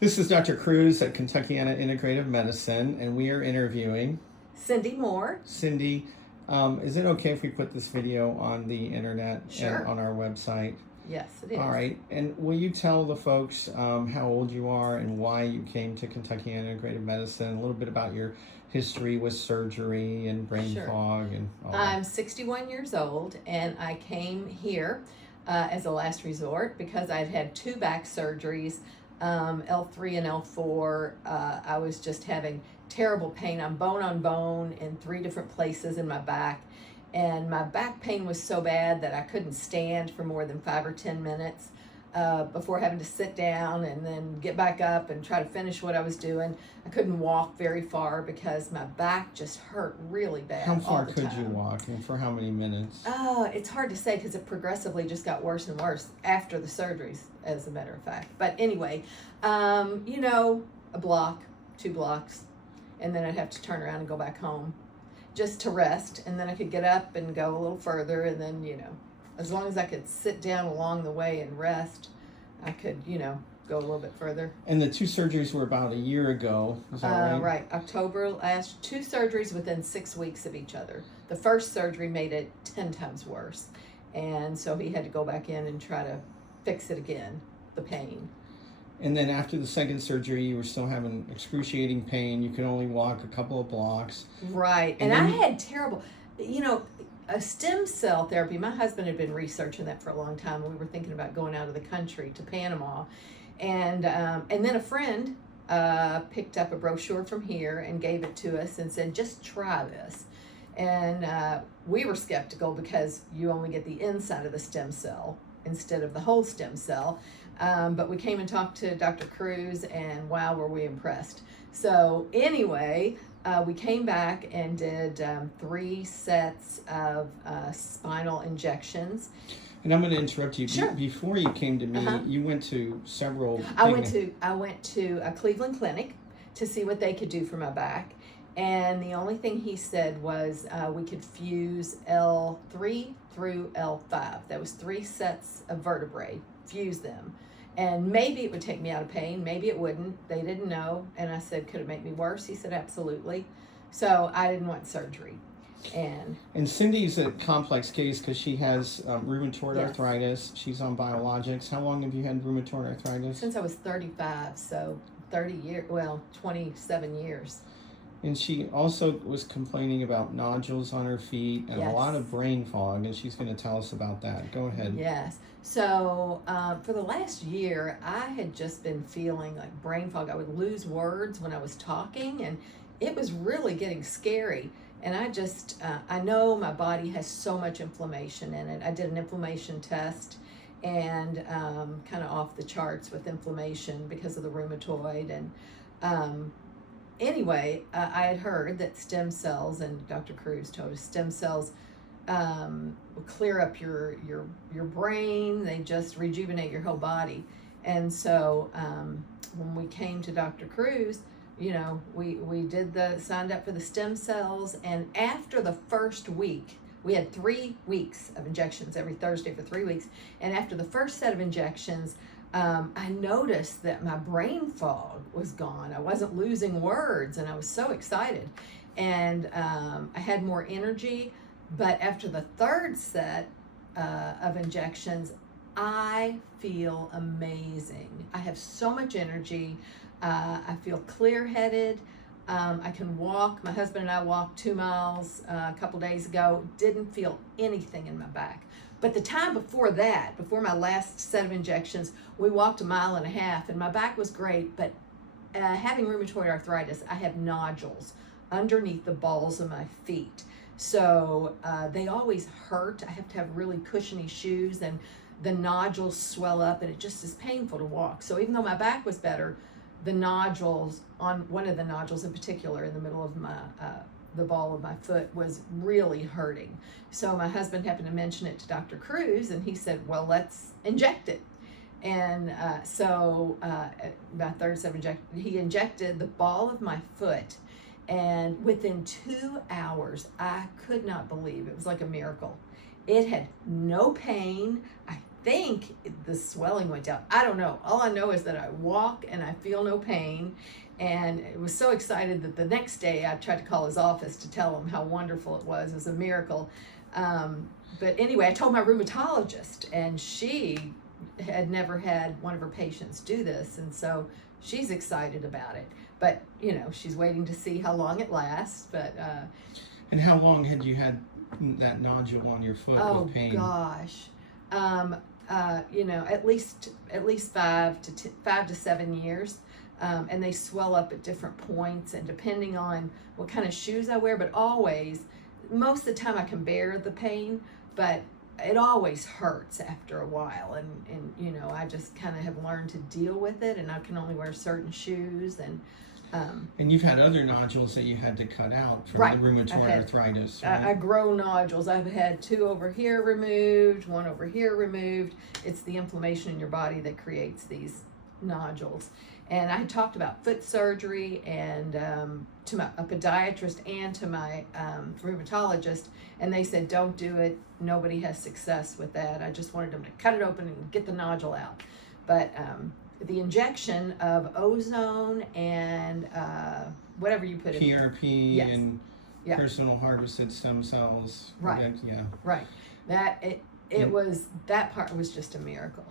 This is Dr. Cruz at Kentuckiana Integrative Medicine, and we are interviewing Cindy Moore. Cindy. Is it okay if we put this video on the internet Sure. and on our website? Yes, it is. All right. And will you tell the folks how old you are and why you came to Kentuckiana Integrative Medicine, a little bit about your history with surgery and brain Sure. fog and all that? I'm 61 years old, and I came here as a last resort because I'd had 2 back surgeries, L3 and L4. I was just having terrible pain. I'm bone on bone in 3 different places in my back. And my back pain was so bad that I couldn't stand for more than 5 or 10 minutes before having to sit down and then get back up and try to finish what I was doing. I couldn't walk very far because my back just hurt really bad. How far all the could time. you walk and for how many minutes? It's hard to say because it progressively just got worse and worse after the surgeries, as a matter of fact. But anyway, a block, 2 blocks, and then I'd have to turn around and go back home just to rest, and then I could get up and go a little further, and then, as long as I could sit down along the way and rest, I could, go a little bit further. And the 2 surgeries were about a year ago, is that right? Right, October last, 2 surgeries within 6 weeks of each other. The first surgery made it 10 times worse, and so he had to go back in and try to fix it again, the pain. And then after the second surgery, you were still having excruciating pain. You could only walk a couple of blocks. Right. And I had terrible, a stem cell therapy. My husband had been researching that for a long time. We were thinking about going out of the country to Panama. And then a friend picked up a brochure from here and gave it to us and said, just try this. And we were skeptical because you only get the inside of the stem cell instead of the whole stem cell. But we came and talked to Dr. Cruz, and wow, were we impressed. So anyway, we came back and did 3 sets of spinal injections. And I'm going to interrupt you. Sure. Before you came to me, you went to several... I went to a Cleveland clinic to see what they could do for my back. And the only thing he said was we could fuse L3 through L5. That was 3 sets of vertebrae, fuse them. And maybe it would take me out of pain, maybe it wouldn't. They didn't know. And I said, could it make me worse? He said, absolutely. So I didn't want surgery. And Cindy's a complex case because she has rheumatoid arthritis. She's on biologics. How long have you had rheumatoid arthritis? Since I was 35, so 27 years. And she also was complaining about nodules on her feet and a lot of brain fog, and she's going to tell us about that. Go ahead. Yes. So for the last year, I had just been feeling like brain fog. I would lose words when I was talking, and it was really getting scary. And I know my body has so much inflammation in it. I did an inflammation test, and kind of off the charts with inflammation because of the rheumatoid. And anyway, I had heard that stem cells, and Dr. Cruz told us, stem cells will clear up your brain. They just rejuvenate your whole body. And so when we came to Dr. Cruz, we signed up for the stem cells, and after the first week, we had 3 weeks of injections every Thursday for 3 weeks. And after the first set of injections, I noticed that my brain fog was gone. I wasn't losing words, and I was so excited. And I had more energy. But after the 3rd set of injections, I feel amazing. I have so much energy. I feel clear-headed. I can walk. My husband and I walked 2 miles a couple days ago. Didn't feel anything in my back. But the time before that, before my last set of injections, we walked 1.5 miles, and my back was great. But having rheumatoid arthritis, I have nodules underneath the balls of my feet. So they always hurt. I have to have really cushiony shoes, and the nodules swell up, and it just is painful to walk. So even though my back was better, the nodules, on one of the nodules in particular in the middle of my the ball of my foot, was really hurting. So my husband happened to mention it to Dr. Cruz, and he said, well, let's inject it. And so my 3rd set of injection, he injected the ball of my foot, and within 2 hours, I could not believe it was like a miracle. It had no pain. I think the swelling went down. I don't know. All I know is that I walk and I feel no pain. And I was so excited that the next day I tried to call his office to tell him how wonderful it was. It was a miracle. But anyway, I told my rheumatologist, and she had never had one of her patients do this. And so she's excited about it. But, you know, she's waiting to see how long it lasts. But And how long had you had that nodule on your foot with pain? Oh gosh, you know, at least 5 to 7 years, and they swell up at different points, and depending on what kind of shoes I wear. But always, most of the time, I can bear the pain, but it always hurts after a while, and you know, I just kind of have learned to deal with it, and I can only wear certain shoes. And you've had other nodules that you had to cut out from Right. the rheumatoid arthritis, right? I grow nodules. I've had 2 over here removed, 1 over here removed. It's the inflammation in your body that creates these nodules. And I talked about foot surgery and to a podiatrist and to my rheumatologist, and they said, don't do it. Nobody has success with that. I just wanted them to cut it open and get the nodule out. But the injection of ozone and whatever you put in. PRP Yes. and Yeah. personal harvested stem cells. Right. Yeah. Right. It was, that part was just a miracle.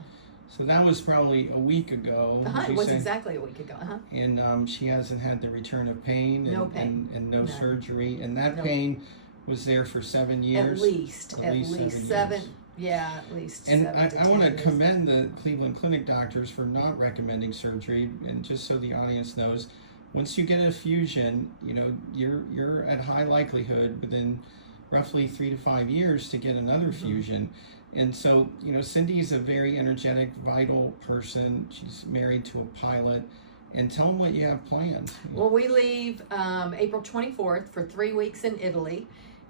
So that was probably a week ago. It was exactly a week ago. And she hasn't had the return of pain. No pain. And no No. surgery. And that No. pain was there for 7 years. At least 7. Years. Yeah, at least And 7 to I 10 want to years. commend the Cleveland Clinic doctors for not recommending surgery. And just so the audience knows, once you get a fusion, you know, you're at high likelihood within roughly 3 to 5 years to get another fusion. And so, you know, Cindy's a very energetic, vital person. She's married to a pilot. And tell them what you have planned. Well, we leave April 24th for 3 weeks in Italy.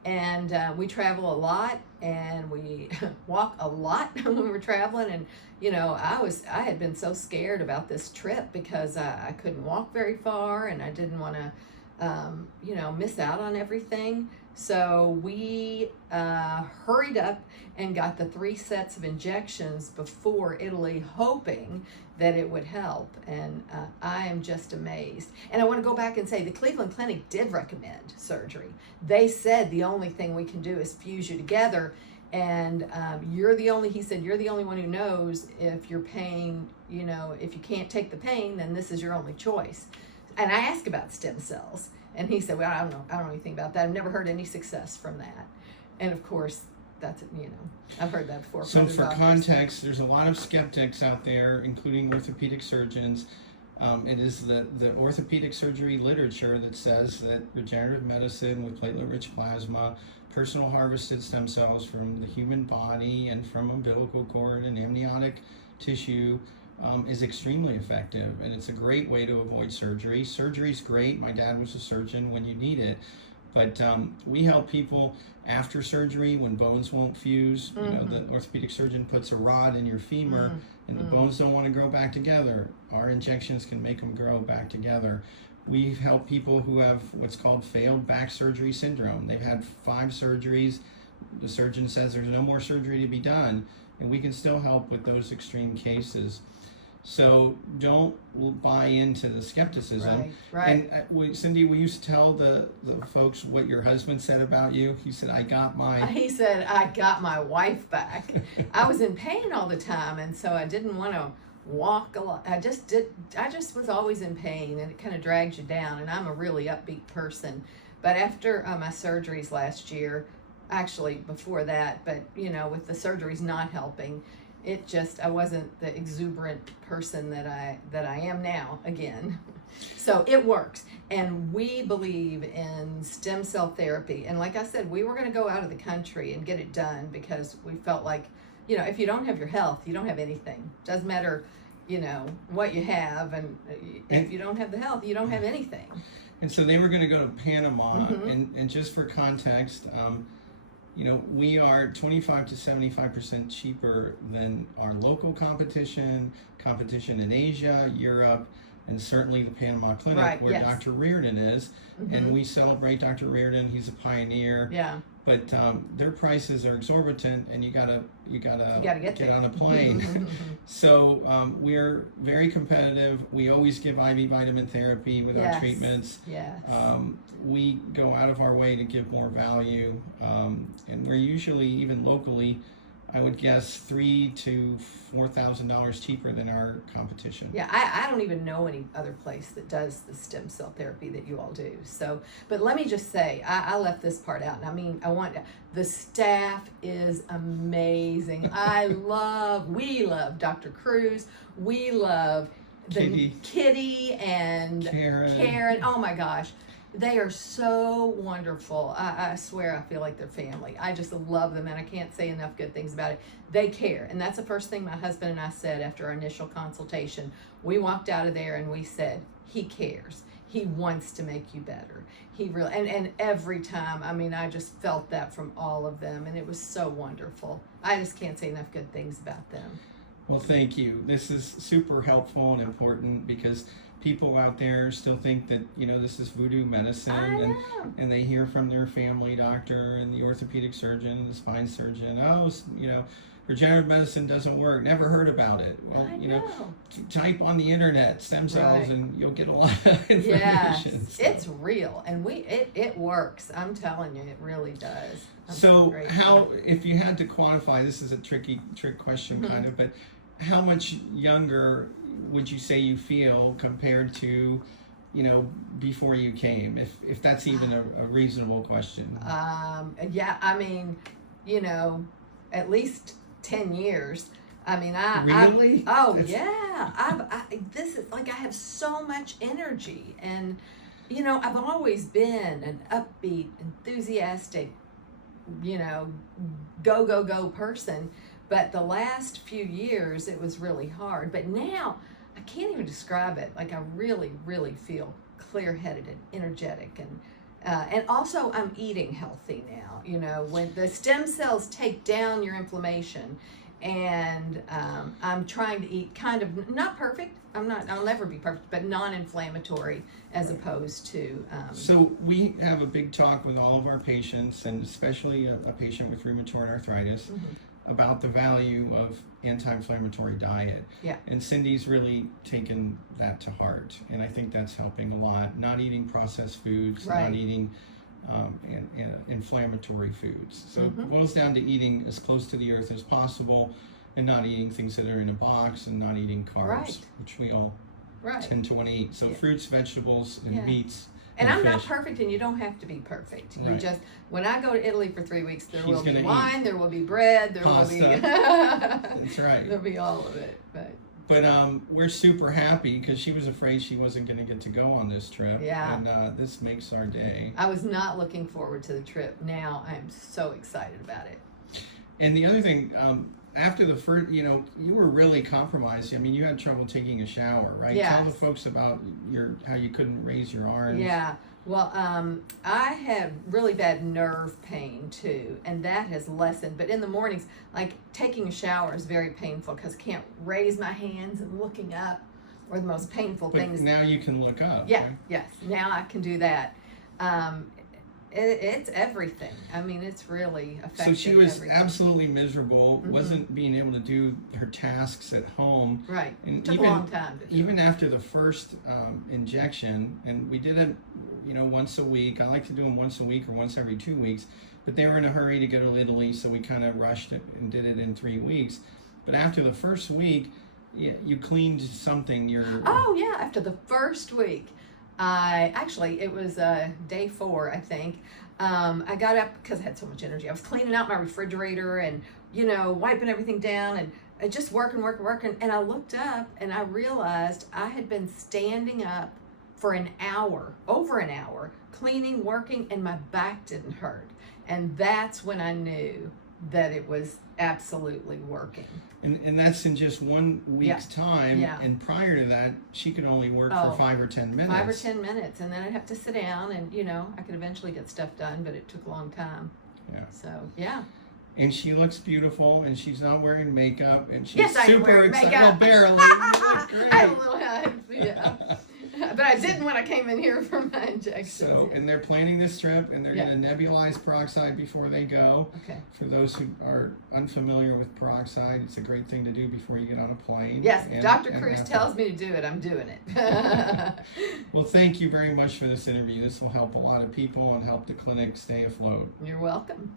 And we travel a lot, and we walk a lot when we're traveling. And you know, I had been so scared about this trip because I couldn't walk very far, and I didn't want to, you know, miss out on everything. So we hurried up and got the 3 sets of injections before Italy, hoping that it would help. And I am just amazed. And I want to go back and say the Cleveland Clinic did recommend surgery. They said the only thing we can do is fuse you together. And he said, you're the only one who knows if your pain, you know, if you can't take the pain, then this is your only choice. And I asked about stem cells. And he said, well, I don't know anything about that. I've never heard any success from that. And of course, that's, you know, I've heard that before. So for context, there's a lot of skeptics out there, including orthopedic surgeons. It is the orthopedic surgery literature that says that regenerative medicine with platelet-rich plasma, personal harvested stem cells from the human body and from umbilical cord and amniotic tissue is extremely effective, and it's a great way to avoid surgery. Surgery's great. My dad was a surgeon when you need it, but we help people after surgery when bones won't fuse. You know, the orthopedic surgeon puts a rod in your femur, and the bones don't want to grow back together. Our injections can make them grow back together. We help people who have what's called failed back surgery syndrome. They've had 5 surgeries. The surgeon says there's no more surgery to be done, and we can still help with those extreme cases. So don't buy into the skepticism. Right. And Cindy, will you tell the folks what your husband said about you? He said, He said, I got my wife back. I was in pain all the time, and so I didn't want to walk a lot. I just was always in pain, and it kind of drags you down. And I'm a really upbeat person. But after my surgeries last year, actually before that, but you know, with the surgeries not helping, I wasn't the exuberant person that I am now again. So it works. And we believe in stem cell therapy. And like I said, we were going to go out of the country and get it done because we felt like, you know, if you don't have your health, you don't have anything. Doesn't matter, you know, what you have. And if you don't have the health, you don't have anything. And so they were going to go to Panama. And just for context, you know, we are 25 to 75% cheaper than our local competition in Asia, Europe, and certainly the Panama Clinic, where Dr. Reardon is. And we celebrate Dr. Reardon. He's a pioneer. Yeah. but their prices are exorbitant, and you gotta get on a there. plane. So we're very competitive. We always give IV vitamin therapy with our treatments. Yes. We go out of our way to give more value, and we're usually, even locally, I would guess $3,000 to $4,000 cheaper than our competition. Yeah, I don't even know any other place that does the stem cell therapy that you all do. So, but let me just say, I left this part out. And I mean, the staff is amazing. We love Dr. Cruz. We love Kitty and Karen. Oh my gosh. They are so wonderful. I swear I feel like they're family. I just love them, and I can't say enough good things about it. They care, and that's the first thing my husband and I said after our initial consultation. We walked out of there and we said, he cares. He wants to make you better. He really, and every time, I mean, I just felt that from all of them, and it was so wonderful. I just can't say enough good things about them. Well, thank you. This is super helpful and important, because people out there still think that, this is voodoo medicine, and they hear from their family doctor and the orthopedic surgeon, the spine surgeon, regenerative medicine doesn't work. Never heard about it. Well, type on the internet stem cells and you'll get a lot of information. Yes, it's real, and it works. I'm telling you, it really does. So if you had to quantify, this is a trick question kind of, but how much younger would you say you feel compared to, before you came, if that's even a reasonable question? Yeah, I mean, at least 10 years. I mean, really? This is like, I have so much energy, and I've always been an upbeat, enthusiastic, go person. But the last few years, it was really hard. But now, I can't even describe it. Like, I really, really feel clear-headed and energetic. And also, I'm eating healthy now. When the stem cells take down your inflammation, and I'm trying to eat kind of, not perfect. I'll never be perfect, but non-inflammatory as opposed to... So we have a big talk with all of our patients, and especially a patient with rheumatoid arthritis, about the value of anti-inflammatory diet. Yeah. And Cindy's really taken that to heart, and I think that's helping a lot. Not eating processed foods, not eating inflammatory foods. So it boils down to eating as close to the earth as possible, and not eating things that are in a box, and not eating carbs, which we all tend to want to eat. So fruits, vegetables, and meats. And I'm not perfect, and you don't have to be perfect. You just, when I go to Italy for 3 weeks, there will be wine, there will be bread, there will be... That's right. There'll be all of it. But we're super happy, because she was afraid she wasn't going to get to go on this trip. Yeah. And this makes our day. I was not looking forward to the trip. Now I'm so excited about it. And the other thing, after the first, you were really compromised. I mean, you had trouble taking a shower, right? Yes. Tell the folks about how you couldn't raise your arms. Yeah. Well, I had really bad nerve pain too, and that has lessened. But in the mornings, like, taking a shower is very painful, because I can't raise my hands, and looking up are the most painful things. Now you can look up. Yeah. Right? Yes. Now I can do that. It's everything. I mean, it's really affecting. So she was everything. Absolutely miserable, wasn't being able to do her tasks at home. Right. And took a long time to do even after the first injection, and we did it, once a week. I like to do them once a week or once every 2 weeks, but they were in a hurry to go to Italy, so we kind of rushed it and did it in 3 weeks. But after the first week, you cleaned something. Oh yeah, after the first week. It was day 4, I think. I got up because I had so much energy. I was cleaning out my refrigerator and, wiping everything down, and just working. And I looked up and I realized I had been standing up for over an hour, cleaning, working, and my back didn't hurt. And that's when I knew that it was absolutely working. And that's in just 1 week's time. Yeah. And prior to that, she could only work for 5 or 10 minutes. 5 or 10 minutes, and then I'd have to sit down, and I could eventually get stuff done, but it took a long time. Yeah. So yeah. And she looks beautiful, and she's not wearing makeup, and she's yes, super I am wearing excited. makeup. Well, barely. You look great. I have a little head, yeah. But I didn't when I came in here for my injections. So, and they're planning this trip, and they're going to nebulize peroxide before they go. Okay. For those who are unfamiliar with peroxide, it's a great thing to do before you get on a plane. Yes, if Dr. Cruz tells me to do it, I'm doing it. Well, thank you very much for this interview. This will help a lot of people and help the clinic stay afloat. You're welcome.